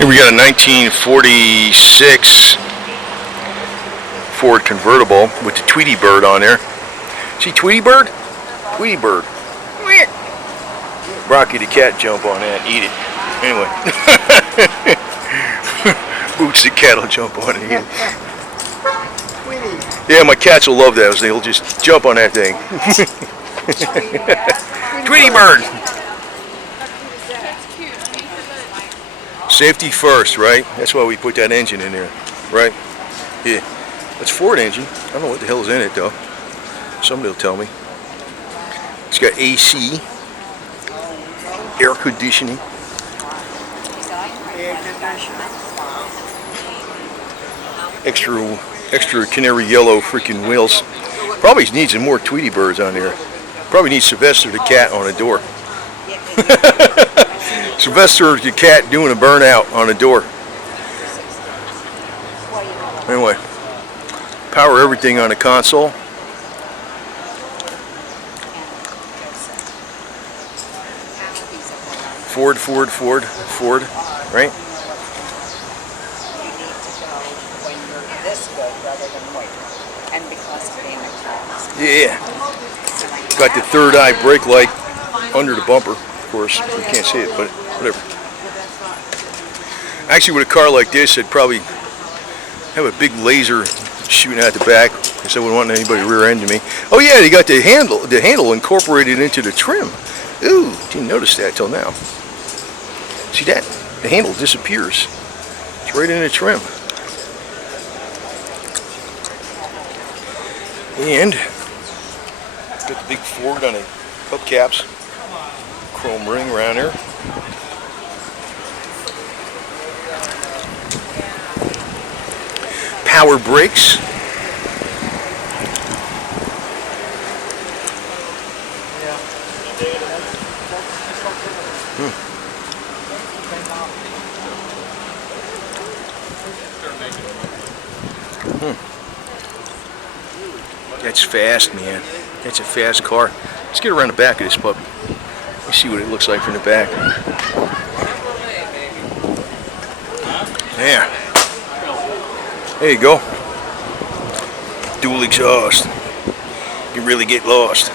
Here we got a 1946 Ford Convertible with the Tweety bird on there. See Tweety bird? Tweety bird. Rocky the cat jump on that, eat it. Anyway. Boots the cat will jump on it, eat it. Yeah, my cats will love that. They'll just jump on that thing. Tweety bird. Safety first, right? That's why we put that engine in there, right? Yeah. That's Ford engine. I don't know what the hell is in it though. Somebody will tell me. It's got AC, air conditioning. Extra canary yellow freaking wheels. Probably needs some more Tweety birds on there. Probably needs Sylvester the cat on a door. Sylvester the cat doing a burnout on a door. Anyway, power everything on the console. Ford, right? Yeah. Got the third eye brake light under the bumper. Of course, you can't see it, but whatever. Actually, with a car like this, I'd probably have a big laser shooting out the back because I wouldn't want anybody rear-ending me. Oh yeah, they got the handle incorporated into the trim. Ooh, didn't notice that till now. See that? The handle disappears. It's right in the trim. And got the big Ford on the hubcaps. Chrome ring around there. Power brakes. That's fast, man. That's a fast car. Let's get around the back of this puppy. Let me see what it looks like from the back. There. There you go. Dual exhaust. You really get lost.